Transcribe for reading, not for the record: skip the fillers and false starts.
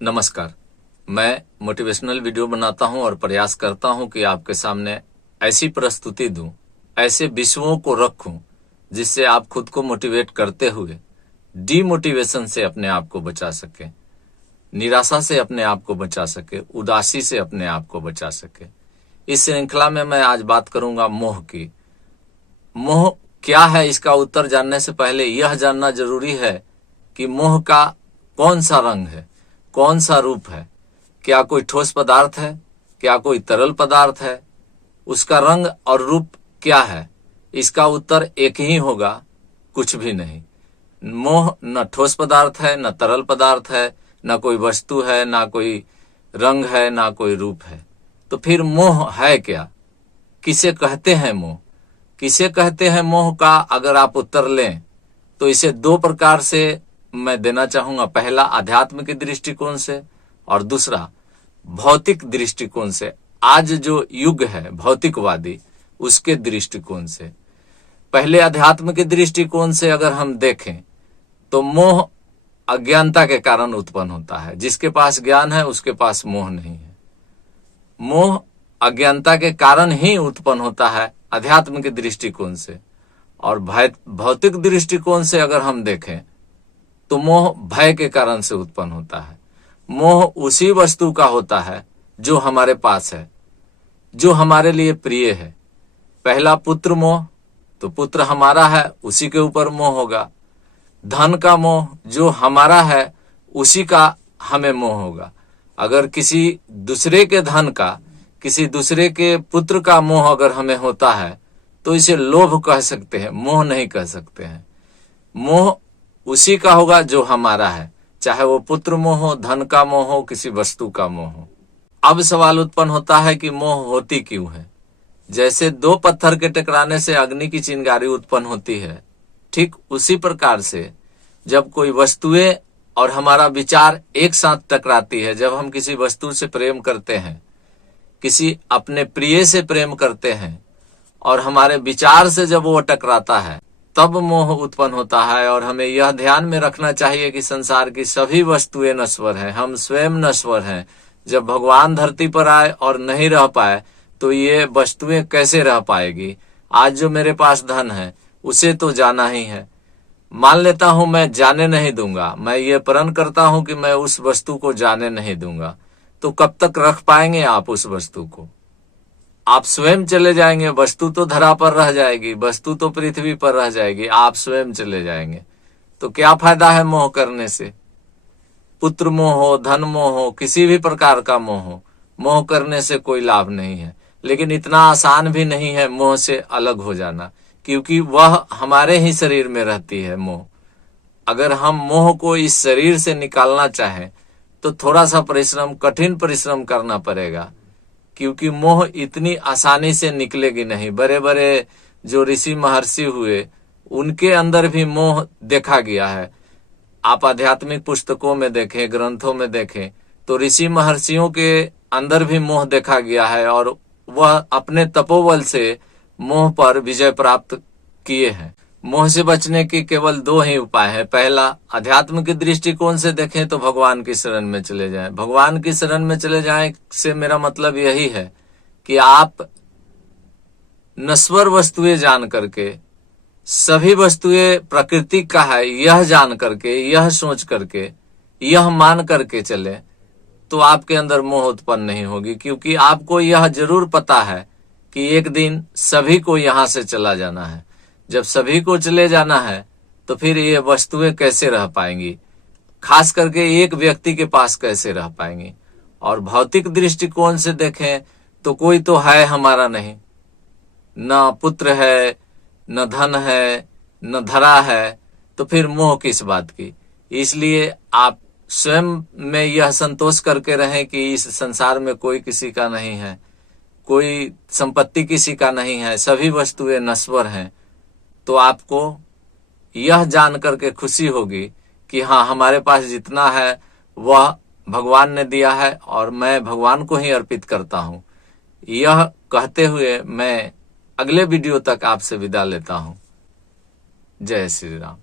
नमस्कार। मैं motivational video बनाता हूं और प्रयास करता हूं कि आपके सामने ऐसी प्रस्तुति दूं, ऐसे विषयों को रखूं जिससे आप खुद को मोटिवेट करते हुए डीमोटिवेशन से अपने आप को बचा सके, निराशा से अपने आप को बचा सके, उदासी से अपने आप को बचा सके। इस श्रृंखला में मैं आज बात करूंगा मोह की। मोह क्या है, इसका उत्तर जानने से पहले यह जानना जरूरी है कि मोह का कौन सा रंग है, कौन सा रूप है। क्या कोई ठोस पदार्थ है, क्या कोई तरल पदार्थ है, उसका रंग और रूप क्या है? इसका उत्तर एक ही होगा, कुछ भी नहीं। मोह न ठोस पदार्थ है, न तरल पदार्थ है, न कोई वस्तु है, न कोई रंग है, न कोई रूप है। तो फिर मोह है क्या? किसे कहते हैं मोह? किसे कहते हैं मोह का अगर आप उत्तर लें तो इसे दो प्रकार से मैं देना चाहूंगा। पहला आध्यात्म के दृष्टिकोण से और दूसरा भौतिक दृष्टिकोण से। आज जो युग है भौतिकवादी, उसके दृष्टिकोण से। पहले अध्यात्म के दृष्टिकोण से अगर हम देखें तो मोह अज्ञानता के कारण उत्पन्न होता है। जिसके पास ज्ञान है उसके पास मोह नहीं है। मोह अज्ञानता के कारण ही उत्पन्न होता है अध्यात्म के दृष्टिकोण से। और भौतिक दृष्टिकोण से अगर हम देखें तो मोह भय के कारण से उत्पन्न होता है। मोह उसी वस्तु का होता है जो हमारे पास है, जो हमारे लिए प्रिय है। पहला पुत्र मोह, तो पुत्र हमारा है, उसी के ऊपर मोह होगा। धन का मोह, जो हमारा है उसी का हमें मोह होगा। अगर किसी दूसरे के धन का, किसी दूसरे के पुत्र का मोह अगर हमें होता है तो इसे लोभ कह सकते हैं, मोह नहीं कह सकते हैं। मोह उसी का होगा जो हमारा है, चाहे वो पुत्र मोह हो, धन का मोह हो, किसी वस्तु का मोह हो। अब सवाल उत्पन्न होता है कि मोह होती क्यों है? जैसे दो पत्थर के टकराने से अग्नि की चिंगारी उत्पन्न होती है, ठीक उसी प्रकार से जब कोई वस्तुएं और हमारा विचार एक साथ टकराती है, जब हम किसी वस्तु से प्रेम करते हैं, किसी अपने प्रिय से प्रेम करते हैं और हमारे विचार से जब वो टकराता है, तब मोह उत्पन्न होता है। और हमें यह ध्यान में रखना चाहिए कि संसार की सभी वस्तुएं नश्वर हैं, हम स्वयं नश्वर हैं। जब भगवान धरती पर आए और नहीं रह पाए तो ये वस्तुएं कैसे रह पाएगी? आज जो मेरे पास धन है उसे तो जाना ही है। मान लेता हूं मैं जाने नहीं दूंगा, मैं ये प्रण करता हूं कि मैं उस वस्तु को जाने नहीं दूंगा, तो कब तक रख पाएंगे आप उस वस्तु को? आप स्वयं चले जाएंगे, वस्तु तो धरा पर रह जाएगी, वस्तु तो पृथ्वी पर रह जाएगी, आप स्वयं चले जाएंगे। तो क्या फायदा है मोह करने से? पुत्र मोह हो, धन मोह हो, किसी भी प्रकार का मोह हो, मोह करने से कोई लाभ नहीं है। लेकिन इतना आसान भी नहीं है मोह से अलग हो जाना, क्योंकि वह हमारे ही शरीर में रहती है मोह। अगर हम मोह को इस शरीर से निकालना चाहें तो थोड़ा सा परिश्रम, कठिन परिश्रम करना पड़ेगा, क्योंकि मोह इतनी आसानी से निकलेगी नहीं। बड़े बड़े जो ऋषि महर्षि हुए उनके अंदर भी मोह देखा गया है। आप आध्यात्मिक पुस्तकों में देखें, ग्रंथों में देखें तो ऋषि महर्षियों के अंदर भी मोह देखा गया है और वह अपने तपोबल से मोह पर विजय प्राप्त किए हैं। मोह से बचने के केवल दो ही उपाय है। पहला, अध्यात्म के दृष्टिकोण से देखें तो भगवान की शरण में चले जाएं। भगवान की शरण में चले जाएं से मेरा मतलब यही है कि आप नश्वर वस्तुएं जान करके, सभी वस्तुएं प्रकृति का है यह जान करके, यह सोच करके, यह मान करके चले तो आपके अंदर मोह उत्पन्न नहीं होगी। क्योंकि आपको यह जरूर पता है कि एक दिन सभी को यहां से चला जाना है। जब सभी को चले जाना है तो फिर ये वस्तुएं कैसे रह पाएंगी, खास करके एक व्यक्ति के पास कैसे रह पाएंगी? और भौतिक दृष्टिकोण से देखें तो कोई तो है हमारा नहीं, न पुत्र है, न धन है, न धरा है, तो फिर मोह किस बात की? इसलिए आप स्वयं में यह संतोष करके रहें कि इस संसार में कोई किसी का नहीं है, कोई संपत्ति किसी का नहीं है, सभी वस्तुएं नश्वर हैं। तो आपको यह जान करके खुशी होगी कि हाँ, हमारे पास जितना है वह भगवान ने दिया है और मैं भगवान को ही अर्पित करता हूं। यह कहते हुए मैं अगले वीडियो तक आपसे विदा लेता हूं। जय श्री राम।